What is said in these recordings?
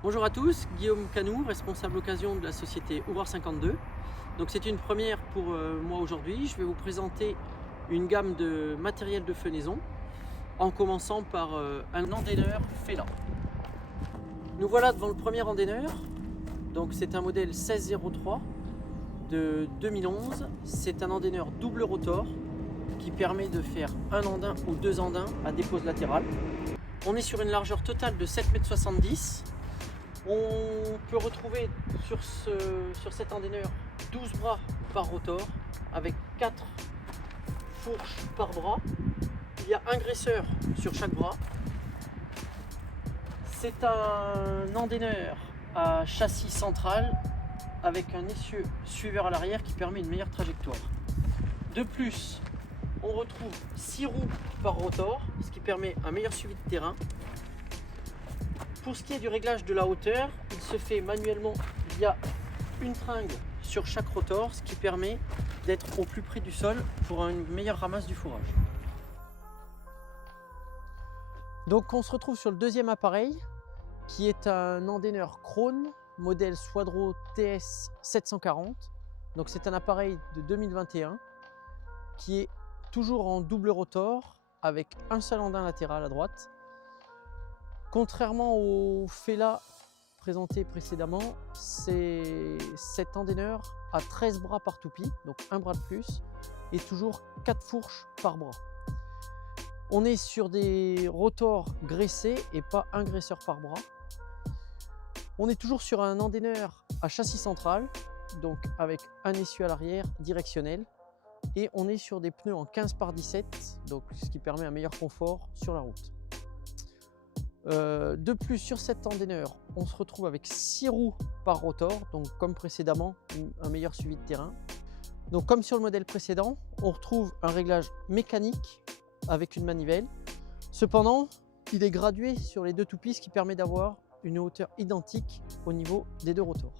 Bonjour à tous, Guillaume Canou, responsable occasion de la société Ouvreur 52. Donc c'est une première pour moi aujourd'hui. Je vais vous présenter une gamme de matériel de fenaison en commençant par un endaineur Fela. Nous voilà devant le premier endaineur. Donc c'est un modèle 1603 de 2011. C'est un endaineur double rotor qui permet de faire un andin ou deux andins à dépose latérale. On est sur une largeur totale de 7,70 m. On peut retrouver sur cet endaineur 12 bras par rotor avec 4 fourches par bras. Il y a un graisseur sur chaque bras. C'est un endaineur à châssis central avec un essieu suiveur à l'arrière qui permet une meilleure trajectoire. De plus, on retrouve 6 roues par rotor, ce qui permet un meilleur suivi de terrain. Pour ce qui est du réglage de la hauteur, il se fait manuellement via une tringle sur chaque rotor, ce qui permet d'être au plus près du sol pour une meilleure ramasse du fourrage. Donc on se retrouve sur le deuxième appareil qui est un endaineur Krone modèle Swadro TS 740. Donc c'est un appareil de 2021 qui est toujours en double rotor avec un seul andin latéral à droite. Contrairement au Fela présenté précédemment, cet endaineur a 13 bras par toupie, donc un bras de plus, et toujours 4 fourches par bras. On est sur des rotors graissés et pas un graisseur par bras. On est toujours sur un endaineur à châssis central, donc avec un essieu à l'arrière directionnel, et on est sur des pneus en 15 par 17, donc ce qui permet un meilleur confort sur la route. De plus, sur cet endaineur, on se retrouve avec 6 roues par rotor, donc comme précédemment, un meilleur suivi de terrain. Donc comme sur le modèle précédent, on retrouve un réglage mécanique avec une manivelle. Cependant, il est gradué sur les deux toupies, ce qui permet d'avoir une hauteur identique au niveau des deux rotors.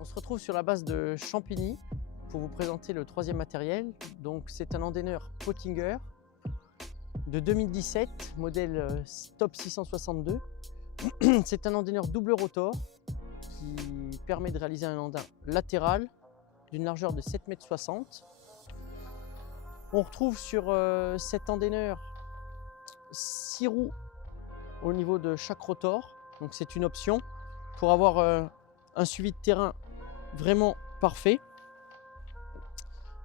On se retrouve sur la base de Champigny pour vous présenter le troisième matériel. Donc c'est un endaineur Pottinger de 2017, modèle Top 662. C'est un endaineur double rotor qui permet de réaliser un andin latéral d'une largeur de 7,60 m. On retrouve sur cet endaineur 6 roues au niveau de chaque rotor, donc c'est une option pour avoir un suivi de terrain vraiment parfait.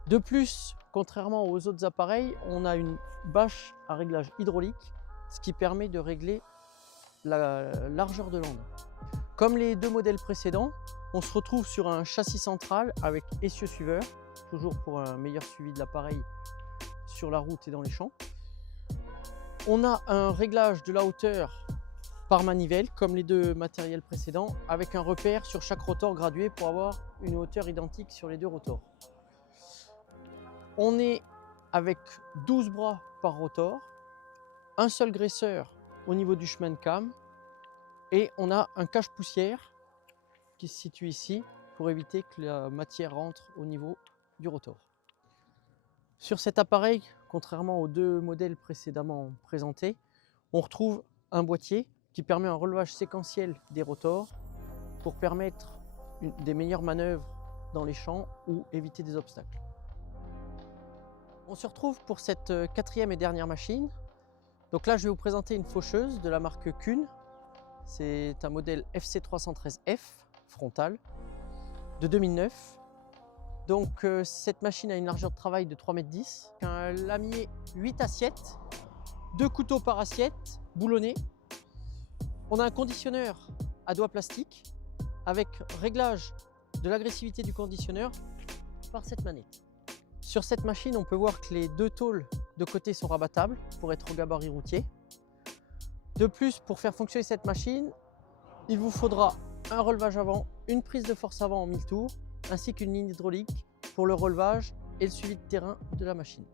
De plus, contrairement aux autres appareils, on a une bâche à réglage hydraulique, ce qui permet de régler la largeur de l'andin. Comme les deux modèles précédents, on se retrouve sur un châssis central avec essieu suiveur, toujours pour un meilleur suivi de l'appareil sur la route et dans les champs. On a un réglage de la hauteur par manivelle, comme les deux matériels précédents, avec un repère sur chaque rotor gradué pour avoir une hauteur identique sur les deux rotors. On est avec 12 bras par rotor, un seul graisseur au niveau du chemin de cam et on a un cache-poussière qui se situe ici pour éviter que la matière rentre au niveau du rotor. Sur cet appareil, contrairement aux deux modèles précédemment présentés, on retrouve un boîtier qui permet un relevage séquentiel des rotors pour permettre des meilleures manœuvres dans les champs ou éviter des obstacles. On se retrouve pour cette quatrième et dernière machine. Donc là, je vais vous présenter une faucheuse de la marque Kuhn. C'est un modèle FC313F frontal de 2009. Donc cette machine a une largeur de travail de 3,10 m, un lamier 8 assiettes, 2 couteaux par assiette, boulonnés. On a un conditionneur à doigt plastique avec réglage de l'agressivité du conditionneur par cette manette. Sur cette machine, on peut voir que les deux tôles de côté sont rabattables pour être au gabarit routier. De plus, pour faire fonctionner cette machine, il vous faudra un relevage avant, une prise de force avant en 1000 tours, ainsi qu'une ligne hydraulique pour le relevage et le suivi de terrain de la machine.